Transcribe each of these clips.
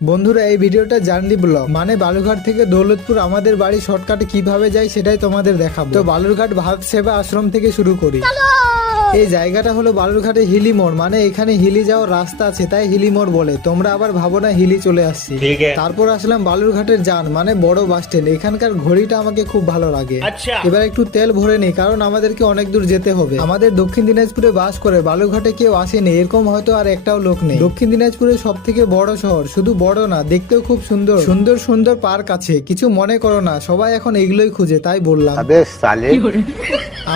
বন্ধুরা, এই ভিডিওটা জার্নি ব্লগ মানে বালুরঘাট থেকে দৌলতপুর আমাদের বাড়ি শর্টকাটে কিভাবে যাই সেটাই তোমাদের দেখাবো। তো বালুরঘাট ভারত সেবা আশ্রম থেকে শুরু করি। এই জায়গাটা হলো বালুরঘাটে হিলি মোড়, মানে এখানে হিলি যাওয়ার রাস্তা আছে তাই হিলি মোড় বলে। তোমরা আবার ভাবো না হিলি চলে আসছি। তারপর আসলাম বালুরঘাটের যান মানে বড় বাস স্ট্যান্ড। এখানকার ঘড়িটা আমাকে খুব ভালো লাগে। এবার একটু তেল ভরে নিই কারণ আমাদেরকে অনেক দূর যেতে হবে। আমাদের দক্ষিণ দিনাজপুরে বাস করে বালুরঘাটে কেউ আসেনি এরকম হয়তো আর একটাও লোক নেই। দক্ষিণ দিনাজপুরের সব থেকে বড় শহর, শুধু বড় না দেখতেও খুব সুন্দর সুন্দর সুন্দর পার্ক আছে। কিছু মনে করো না, সবাই এখন এগুলোই খুঁজে তাই বললাম।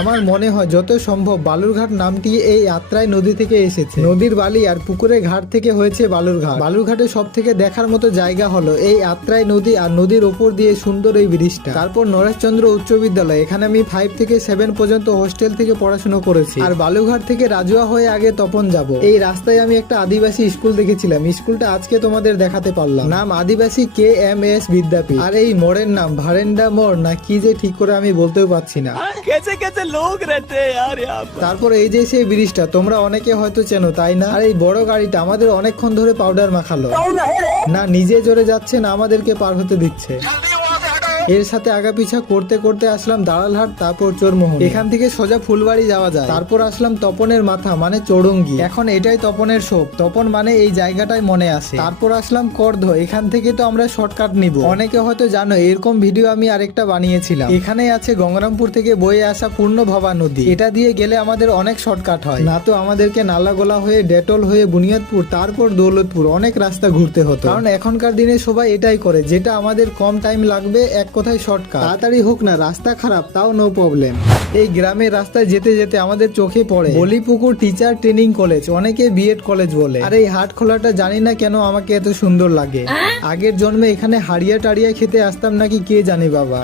আমার মনে হয় যত সম্ভব বালুরঘাট নামটি এই আত্রাই নদী থেকে এসেছে। নদীর বালি আর পুকুরের ঘাট থেকে হয়েছে বালুরঘাট। বালুরঘাটে সব থেকে দেখার মতো জায়গা হলো এই আত্রাই নদী আর নদীর ওপর দিয়ে সুন্দর এই ব্রিজটা। তারপর নরেশচন্দ্র উচ্চ বিদ্যালয়, এখানে আমি 5 থেকে 7 পর্যন্ত হোস্টেল থেকে পড়াশোনা করেছি। আর বালুরঘাট থেকে রাজুয়া হয়ে আগে তপন যাব। এই রাস্তায় আমি একটা আদিবাসী স্কুল দেখেছিলাম। স্কুলটা আজকে তোমাদের দেখাতে পারলাম। নাম আদিবাসী KMS বিদ্যাপীঠ। আর এই মোড়ের নাম ভারেন্ডা মোড় না কি যে ঠিক করে আমি বলতেও পারছি না। তারপর এই যে সেই ব্রিজটা তোমরা অনেকে হয়তো চেনো তাই না। আর এই বড় গাড়িটা আমাদের অনেকক্ষণ ধরে পাউডার মাখালো না, নিজে জোরে যাচ্ছে না আমাদেরকে পার হতে দিচ্ছে। এর সাথে আগা পিছা করতে করতে আসলাম দালালহাট, তারপর চোরমোহন। এখান থেকে সোজা ফুলবাড়ি যাওয়া যায়। তারপর আসলাম তপনের মাথা মানে চৌরঙ্গি। এখন এটাই তপনের শোক, তপন মানে এই জায়গাটাই মনে আসে। তারপর আসলাম করধ, এখান থেকে তো আমরা শর্টকাট নিব। অনেকে হয়তো জানো এরকম ভিডিও আমি আরেকটা বানিয়েছিলাম। এখানেই আছে গঙ্গারামপুর থেকে বয়ে আসা পূর্ণ ভবা নদী। এটা দিয়ে গেলে আমাদের অনেক শর্টকাট হয় না তো আমাদেরকে নালাগোলা হয়ে ডেটল হয়ে বুনিয়াদপুর তারপর দৌলতপুর অনেক রাস্তা ঘুরতে হতো। কারণ এখনকার দিনে সবাই এটাই করে, যেটা আমাদের কম টাইম লাগবে, এক কথায় শর্টকাট। তাড়াতাড়ি হোক না, রাস্তা খারাপ তাও নো প্রবলেম। এই গ্রামের রাস্তায় যেতে যেতে আমাদের চোখে পড়ে বলিপুকুর টিচার ট্রেনিং কলেজ, অনেকে বিএড কলেজ বলে। আর এই হাট খোলাটা জানি না কেন আমাকে এত সুন্দর লাগে। আগের জন্মে এখানে হাড়িয়া টাড়িয়া খেতে আসতাম নাকি কে জানে বাবা।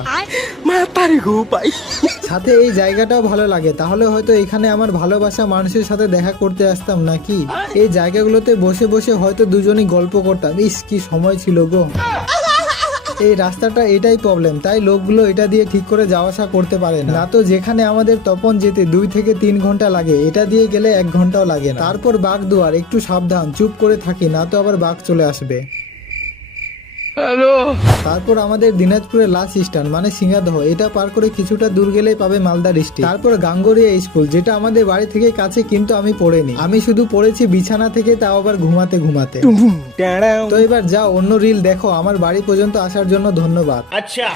সাথে এই জায়গাটাও ভালো লাগে, তাহলে হয়তো এখানে আমার ভালোবাসা মানুষের সাথে দেখা করতে আসতাম নাকি। এই জায়গাগুলোতে বসে বসে হয়তো দুজনই গল্প করতাম। ইস কি সময় ছিল গো। এই রাস্তাটা এটাই প্রবলেম, তাই লোকগুলো এটা দিয়ে ঠিক করে যাওয়া আসা করতে পারে না। তো যেখানে আমাদের তপন যেতে 2 থেকে 3 ঘন্টা লাগে, এটা দিয়ে গেলে 1 ঘন্টাও লাগে না। তারপর বাগদুয়ার, একটু সাবধান, চুপ করে থাকি না তো আবার বাঘ চলে আসবে। তারপর আমাদের দিনাজপুরের লাস্ট স্ট্যান্ড মানে সিঙ্গাদহ, এটা পার করে কিছুটা দূর গেলেই পাবে মালদা ডিস্ট্রিক্ট। তারপর গাঙ্গরিয়া স্কুল, যেটা আমাদের বাড়ি থেকে কাছে কিন্তু আমি পড়িনি। আমি শুধু পড়েছি বিছানা থেকে, তাও আবার ঘুমাতে ঘুমাতে। তো এবার যাও অন্য রিল দেখো। আমার বাড়ি পর্যন্ত আসার জন্য ধন্যবাদ। আচ্ছা।